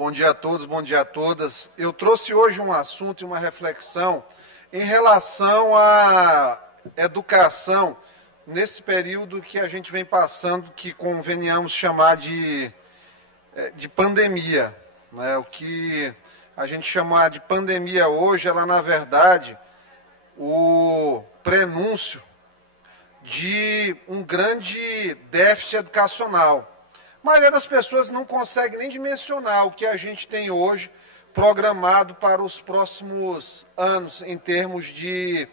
Bom dia a todos, bom dia a todas. Eu trouxe hoje um assunto e uma reflexão em relação à educação nesse período que a gente vem passando, que convenhamos chamar de pandemia, né? O que a gente chama de pandemia hoje, ela na verdade, o prenúncio de um grande déficit educacional. A maioria das pessoas não consegue nem dimensionar o que a gente tem hoje programado para os próximos anos em termos de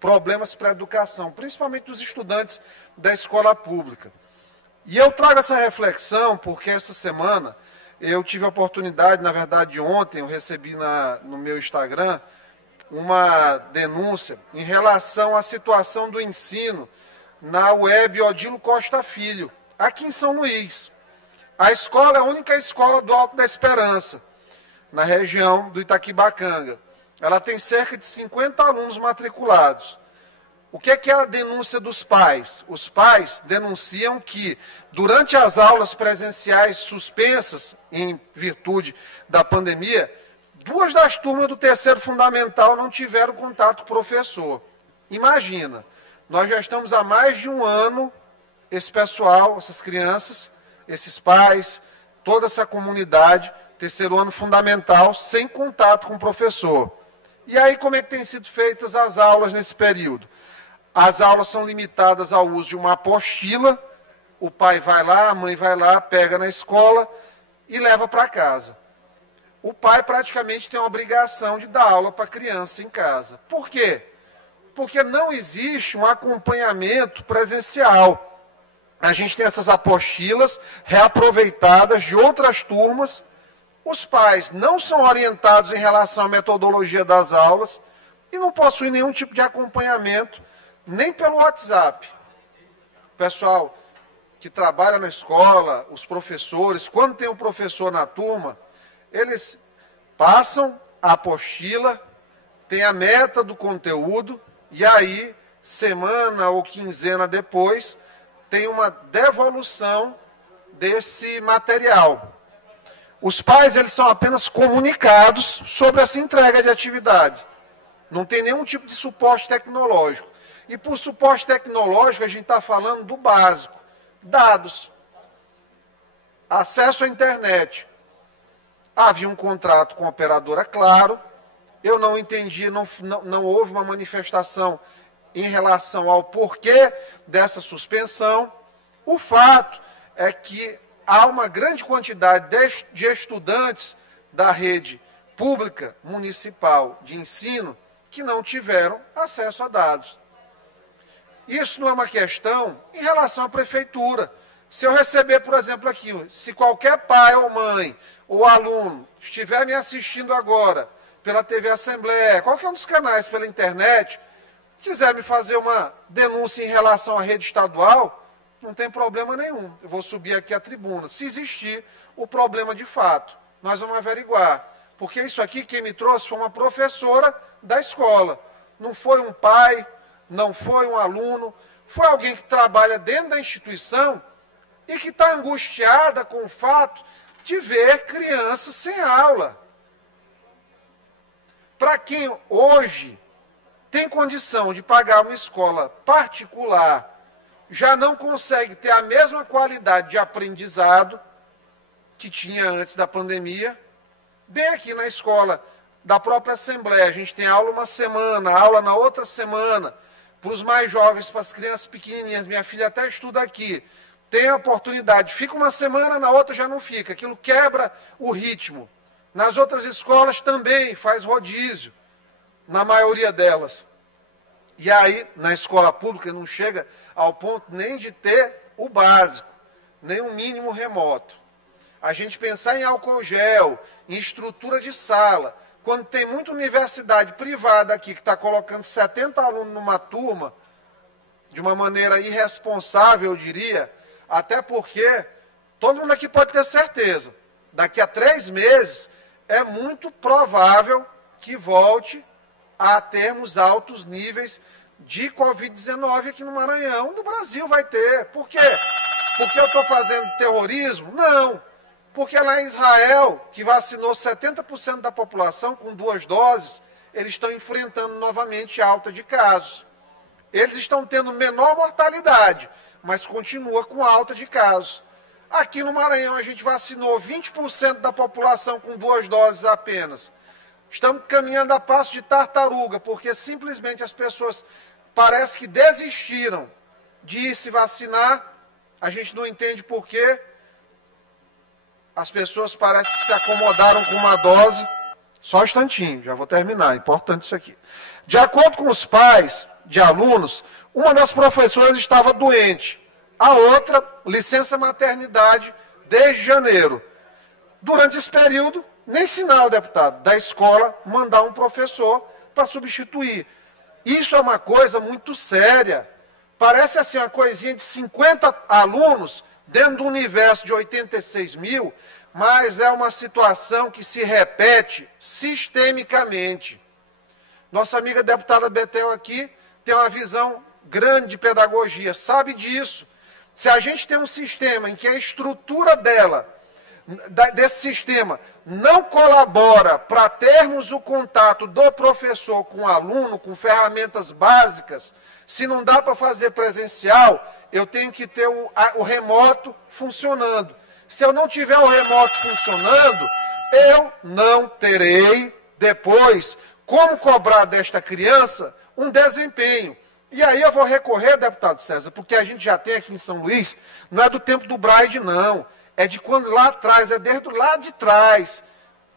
problemas para a educação, principalmente dos estudantes da escola pública. E eu trago essa reflexão porque essa semana eu tive a oportunidade, na verdade ontem, eu recebi no meu Instagram uma denúncia em relação à situação do ensino na UEB Odilo Costa Filho, aqui em São Luís. A escola é a única escola do Alto da Esperança, na região do Itaquibacanga. Ela tem cerca de 50 alunos matriculados. O que é a denúncia dos pais? Os pais denunciam que, durante as aulas presenciais suspensas, em virtude da pandemia, 2 das turmas do terceiro fundamental não tiveram contato com o professor. Imagina, nós já estamos há mais de um ano, esse pessoal, essas crianças, esses pais, toda essa comunidade, terceiro ano fundamental, sem contato com o professor. E aí, como é que têm sido feitas as aulas nesse período? As aulas são limitadas ao uso de uma apostila, o pai vai lá, a mãe vai lá, pega na escola e leva para casa. O pai praticamente tem a obrigação de dar aula para a criança em casa. Por quê? Porque não existe um acompanhamento presencial. A gente tem essas apostilas reaproveitadas de outras turmas. Os pais não são orientados em relação à metodologia das aulas e não possuem nenhum tipo de acompanhamento, nem pelo WhatsApp. O pessoal que trabalha na escola, os professores, quando tem um professor na turma, eles passam a apostila, tem a meta do conteúdo, e aí, semana ou quinzena depois, tem uma devolução desse material. Os pais, eles são apenas comunicados sobre essa entrega de atividade. Não tem nenhum tipo de suporte tecnológico. E por suporte tecnológico, a gente está falando do básico. Dados. Acesso à internet. Havia um contrato com a operadora Claro. Eu não entendi, não houve uma manifestação em relação ao porquê dessa suspensão. O fato é que há uma grande quantidade de estudantes da rede pública municipal de ensino que não tiveram acesso a dados. Isso não é uma questão em relação à prefeitura. Se eu receber, por exemplo, aqui, se qualquer pai ou mãe ou aluno estiver me assistindo agora pela TV Assembleia, qualquer um dos canais pela internet, quiser me fazer uma denúncia em relação à rede estadual, não tem problema nenhum. Eu vou subir aqui à tribuna. Se existir o problema de fato, nós vamos averiguar. Porque isso aqui, quem me trouxe foi uma professora da escola. Não foi um pai, não foi um aluno, foi alguém que trabalha dentro da instituição e que está angustiada com o fato de ver crianças sem aula. Para quem hoje tem condição de pagar uma escola particular, já não consegue ter a mesma qualidade de aprendizado que tinha antes da pandemia. Bem aqui na escola da própria Assembleia, a gente tem aula uma semana, aula na outra semana, para os mais jovens, para as crianças pequenininhas, minha filha até estuda aqui, tem a oportunidade, fica uma semana, na outra já não fica, aquilo quebra o ritmo. Nas outras escolas também faz rodízio, na maioria delas. E aí, na escola pública, não chega ao ponto nem de ter o básico, nem um mínimo remoto. A gente pensar em álcool gel, em estrutura de sala, quando tem muita universidade privada aqui que está colocando 70 alunos numa turma, de uma maneira irresponsável, eu diria, até porque todo mundo aqui pode ter certeza, daqui a 3 meses é muito provável que volte a termos altos níveis de Covid-19 aqui no Maranhão. No Brasil vai ter. Por quê? Porque eu estou fazendo terrorismo? Não. Porque lá em Israel, que vacinou 70% da população com 2 doses, eles estão enfrentando novamente alta de casos. Eles estão tendo menor mortalidade, mas continua com alta de casos. Aqui no Maranhão, a gente vacinou 20% da população com 2 doses apenas. Estamos caminhando a passo de tartaruga, porque simplesmente as pessoas parece que desistiram de ir se vacinar. A gente não entende por quê. As pessoas parecem que se acomodaram com uma dose. Só um instantinho, já vou terminar, importante isso aqui. De acordo com os pais de alunos, uma das professoras estava doente, a outra, licença maternidade, desde janeiro. Durante esse período, nem sinal, deputado, da escola mandar um professor para substituir. Isso é uma coisa muito séria. Parece assim uma coisinha de 50 alunos dentro do universo de 86 mil, mas é uma situação que se repete sistemicamente. Nossa amiga deputada Betel aqui tem uma visão grande de pedagogia, sabe disso. Se a gente tem um sistema em que a estrutura desse sistema não colabora para termos o contato do professor com o aluno, com ferramentas básicas, se não dá para fazer presencial, eu tenho que ter o remoto funcionando. Se eu não tiver o remoto funcionando, eu não terei depois como cobrar desta criança um desempenho. E aí eu vou recorrer, deputado César, porque a gente já tem aqui em São Luís, não é do tempo do Braille, não. É de quando lá atrás, é desde lá de trás.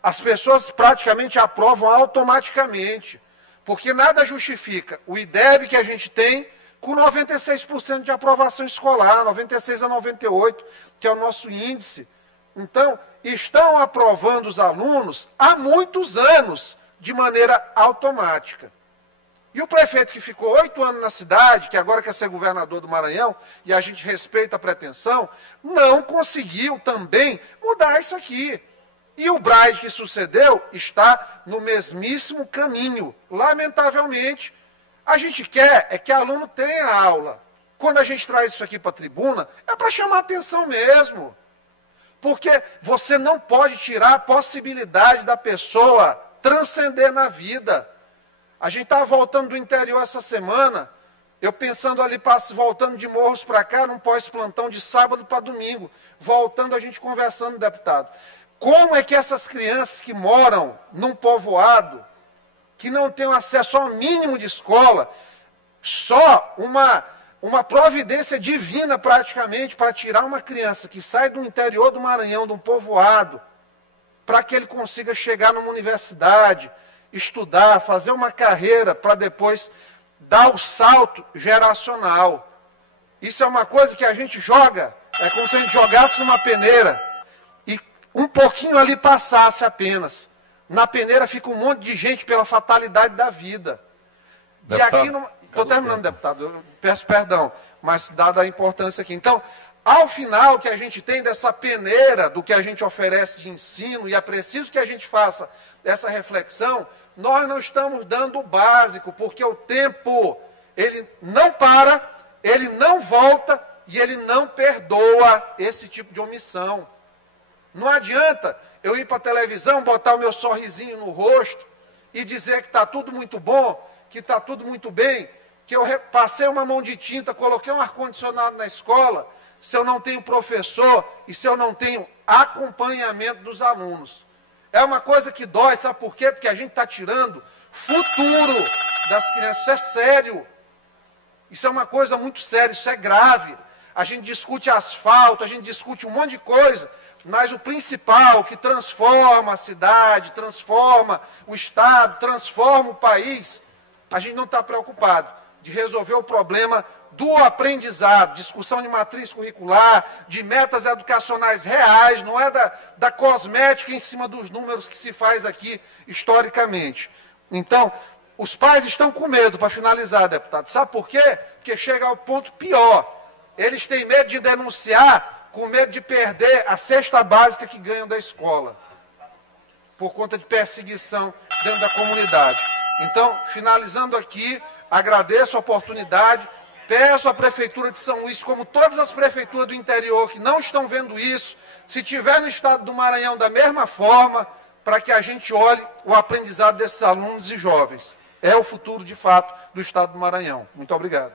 As pessoas praticamente aprovam automaticamente. Porque nada justifica o IDEB que a gente tem com 96% de aprovação escolar, 96 a 98, que é o nosso índice. Então, estão aprovando os alunos há muitos anos, de maneira automática. E o prefeito que ficou 8 anos na cidade, que agora quer ser governador do Maranhão, e a gente respeita a pretensão, não conseguiu também mudar isso aqui. E o Braille que sucedeu está no mesmíssimo caminho, lamentavelmente. A gente quer é que o aluno tenha aula. Quando a gente traz isso aqui para a tribuna, é para chamar atenção mesmo. Porque você não pode tirar a possibilidade da pessoa transcender na vida. A gente estava voltando do interior essa semana, eu pensando ali, voltando de Morros para cá, num pós-plantão de sábado para domingo. Voltando, a gente conversando, deputado. Como é que essas crianças que moram num povoado, que não têm acesso ao mínimo de escola, só uma providência divina praticamente para tirar uma criança que sai do interior do Maranhão, de um povoado, para que ele consiga chegar numa universidade, estudar, fazer uma carreira para depois dar o salto geracional. Isso é uma coisa que a gente joga, é como se a gente jogasse numa peneira e um pouquinho ali passasse apenas. Na peneira fica um monte de gente pela fatalidade da vida. Deputado, e aqui, estou terminando, deputado, eu peço perdão, mas dada a importância aqui. Então, ao final que a gente tem dessa peneira do que a gente oferece de ensino, e é preciso que a gente faça essa reflexão, nós não estamos dando o básico, porque o tempo, ele não para, ele não volta e ele não perdoa esse tipo de omissão. Não adianta eu ir para a televisão, botar o meu sorrisinho no rosto e dizer que está tudo muito bom, que está tudo muito bem, que eu passei uma mão de tinta, coloquei um ar-condicionado na escola, se eu não tenho professor e se eu não tenho acompanhamento dos alunos. É uma coisa que dói, sabe por quê? Porque a gente está tirando futuro das crianças. Isso é sério. Isso é uma coisa muito séria, isso é grave. A gente discute asfalto, a gente discute um monte de coisa, mas o principal, que transforma a cidade, transforma o Estado, transforma o país, a gente não está preocupado de resolver o problema do aprendizado, discussão de matriz curricular, de metas educacionais reais, não é da cosmética em cima dos números que se faz aqui historicamente. Então, os pais estão com medo, para finalizar, deputado. Sabe por quê? Porque chega ao ponto pior. Eles têm medo de denunciar, com medo de perder a cesta básica que ganham da escola, por conta de perseguição dentro da comunidade. Então, finalizando aqui, agradeço a oportunidade, peço à Prefeitura de São Luís, como todas as prefeituras do interior que não estão vendo isso, Se tiver no estado do Maranhão da mesma forma, para que a gente olhe o aprendizado desses alunos e jovens. É o futuro, de fato, do estado do Maranhão. Muito obrigado.